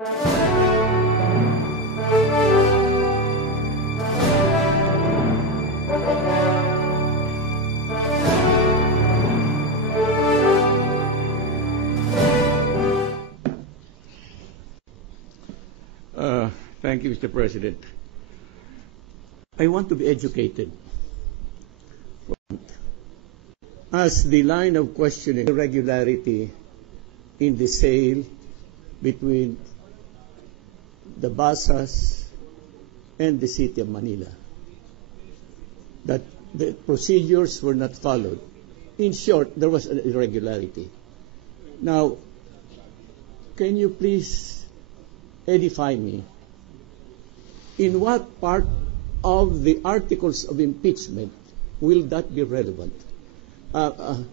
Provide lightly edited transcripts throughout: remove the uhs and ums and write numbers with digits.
Thank you, Mr. President. I want to be educated. As the line of questioning, irregularity in the sale between the Basas and the City of Manila, that the procedures were not followed. In short, there was an irregularity. Now, can you please edify me? In what part of the articles of impeachment will that be relevant? Can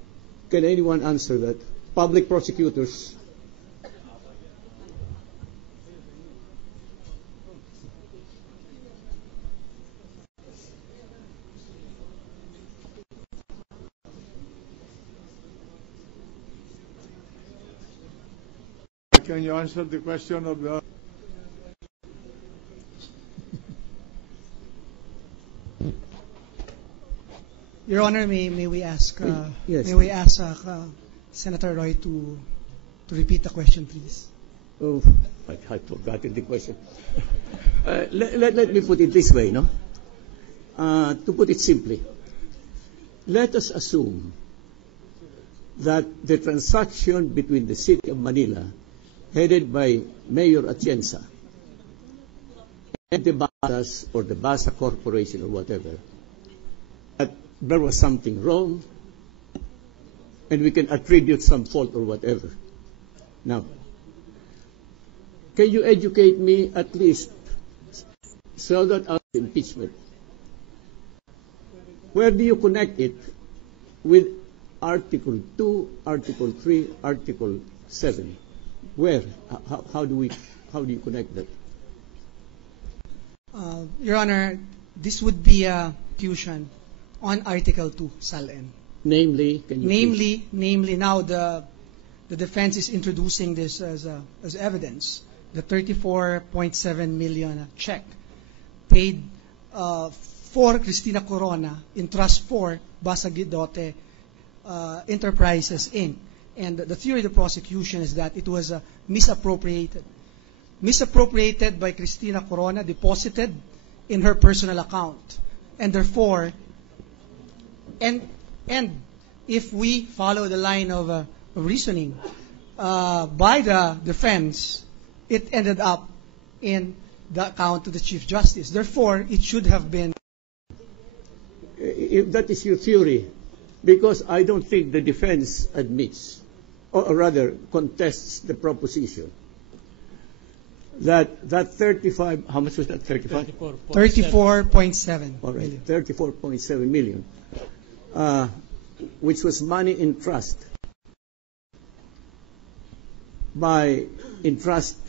anyone answer that? Public prosecutors. Can you answer the question of the... Your Honor, may we ask yes. May we ask Senator Roy to repeat the question, please? Oh, I forgot the question. Let me put it this way, no? To put it simply, let us assume that the transaction between the City of Manila, headed by Mayor Atienza, and the Basas or the Basa Corporation or whatever, that there was something wrong, and we can attribute some fault or whatever. Now, can you educate me at least so that our impeachment, where do you connect it with Article 2, Article 3, Article 7? Where? How do you connect that? Your Honor, this would be a fusion on Article 2, Sal N. Namely, can you Namely, now the defense is introducing this as evidence. The 34.7 million check paid for Cristina Corona in trust for Basa Guidote Enterprises, Inc. And the theory of the prosecution is that it was misappropriated by Cristina Corona, deposited in her personal account, and therefore, and if we follow the line of reasoning by the defense, it ended up in the account of the Chief Justice. Therefore, it should have been. If that is your theory, because I don't think the defense admits, or rather contests the proposition that 35, how much was that? 35? 34.7 All right, million. 34.7 million, which was money in trust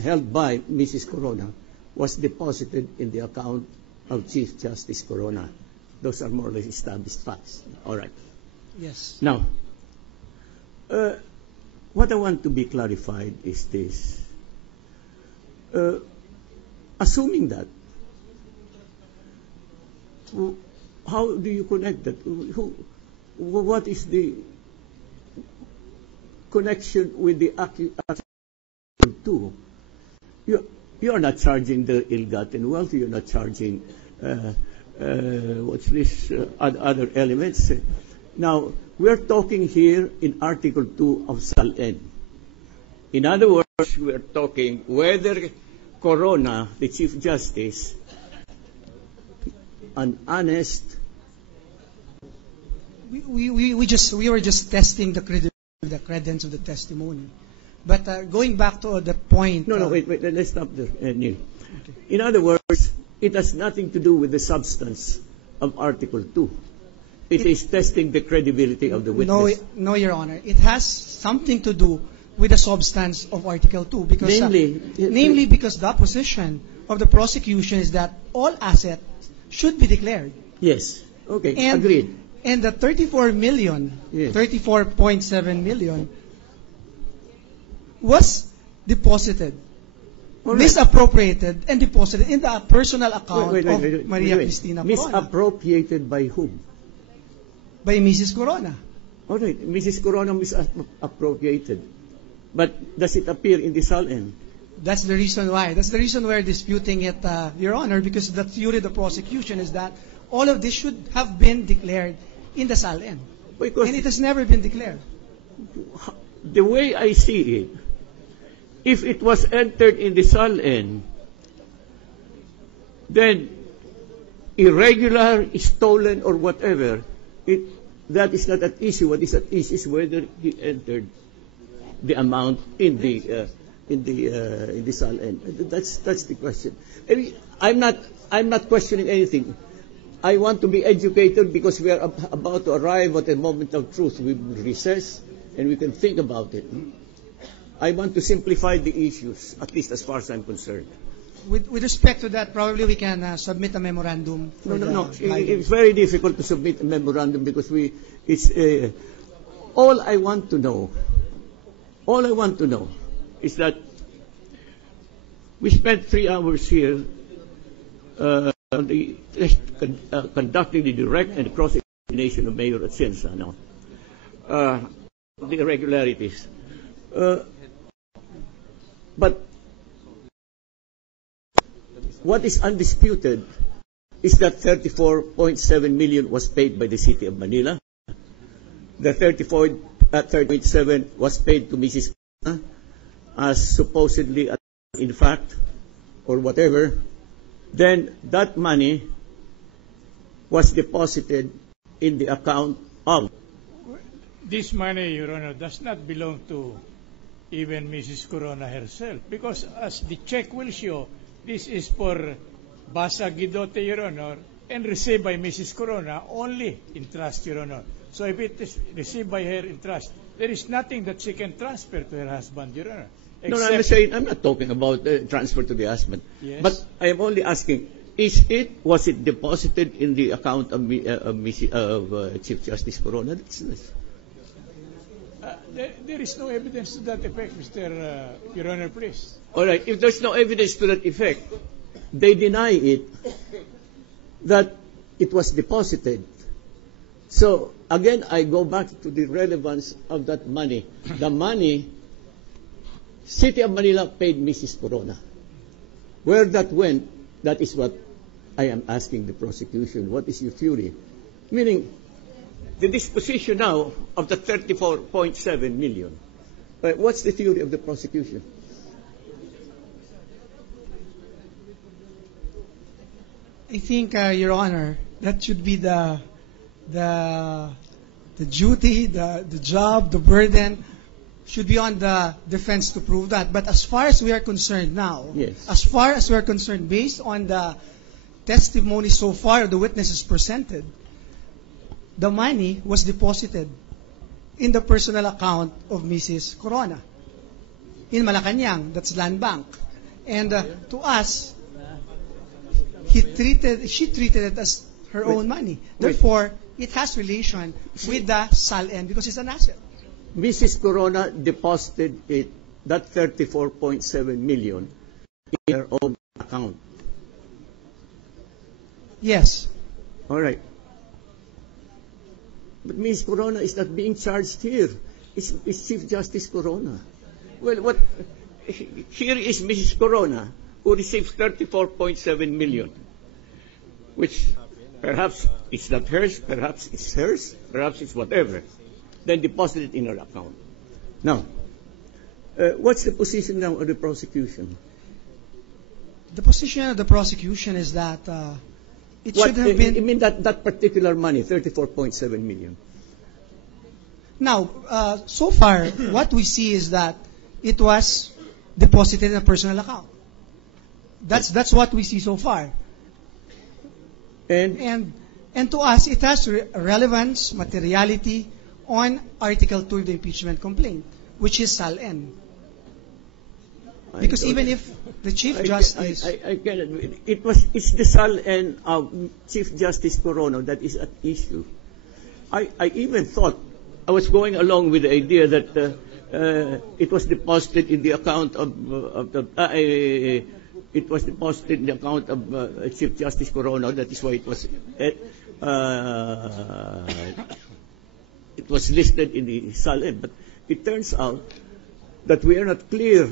held by Mrs. Corona, was deposited in the account of Chief Justice Corona. Those are more or less established facts. All right. Yes. Now, what I want to be clarified is this. Assuming that, how do you connect that? What is the connection with the Article 2? You are not charging the ill-gotten wealth. You are not charging other elements. Now, we are talking here in Article 2 of Sal N. In other words, we are talking whether Corona, the Chief Justice, an honest. We were just testing the credence of the testimony. But going back to the point. No, wait. Let's stop there, Neil. Okay. In other words, it has nothing to do with the substance of Article 2. It is testing the credibility of the witness. No, Your Honor. It has something to do with the substance of Article 2. Because, namely because the position of the prosecution is that all assets should be declared. Yes. Okay. Agreed. And the 34 million, yes. 34.7 million was deposited misappropriated and deposited in the personal account of Maria wait. Cristina Corona Misappropriated by whom? by Mrs. Corona. All right, Mrs. Corona misappropriated. But does it appear in the SALN? That's the reason why. That's the reason we're disputing it, Your Honor, because the theory of the prosecution is that all of this should have been declared in the SALN. Because And it has never been declared. the way I see it, if it was entered in the SALN, then irregular, stolen, or whatever, that is not at issue. What is at issue is whether he entered the amount in the SALN. That's the question. I mean, I'm not questioning anything. I want to be educated because we are about to arrive at a moment of truth. We recess and we can think about it. I want to simplify the issues, at least as far as I'm concerned. With respect to that, probably we can submit a memorandum. No. It's very difficult to submit a memorandum because all I want to know is that we spent 3 hours here conducting the direct and cross-examination of Mayor Atienza, the irregularities. But what is undisputed is that 34.7 million was paid by the City of Manila. The 30.7 was paid to Mrs. as supposedly, in fact, or whatever. Then that money was deposited in the account of. This money, Your Honor, does not belong to even Mrs. Corona herself, because as the check will show, this is for Basa Guidote, Your Honor, and received by Mrs. Corona only in trust, Your Honor. So if it is received by her in trust, there is nothing that she can transfer to her husband, Your Honor. No, I'm not talking about transfer to the husband. Yes. But I am only asking, was it deposited in the account of Chief Justice Corona? There is no evidence to that effect, Your Honor, please. All right, if there's no evidence to that effect, they deny it, that it was deposited. So, again, I go back to the relevance of that money. The money, City of Manila paid Mrs. Corona. Where that went, that is what I am asking the prosecution. What is your theory? Meaning, the disposition now of the 34.7 million. What's the theory of the prosecution? I think, Your Honor, that should be the duty, the job, the burden should be on the defense to prove that. But as far as we are concerned now, yes. As far as we are concerned, based on the testimony so far, the witnesses presented, the money was deposited in the personal account of Mrs. Corona in Malacanang, that's Land Bank. And to us, she treated it as her own money. Therefore, it has relation with the SALN because it's an asset. Mrs. Corona deposited that 34.7 million in her own account. Yes. All right. But Ms. Corona is not being charged here. It's Chief Justice Corona. Well, here is Mrs. Corona, who receives 34.7 million, which perhaps it's not hers, perhaps it's hers, perhaps it's whatever, then deposited in her account. Now, what's the position now of the prosecution? The position of the prosecution is that it should have been. You mean that particular money, 34.7 million? Now, so far, what we see is that it was deposited in a personal account. That's what we see so far. And to us, it has relevance, materiality on Article 2 of the impeachment complaint, which is SALN. Because even if the Chief Justice... I get it. It's the SALN of Chief Justice Corona that is at issue. I even thought, I was going along with the idea that it was deposited in the account of it was deposited in the account of Chief Justice Corona. That is why it was listed in the SALEM. But it turns out that we are not clear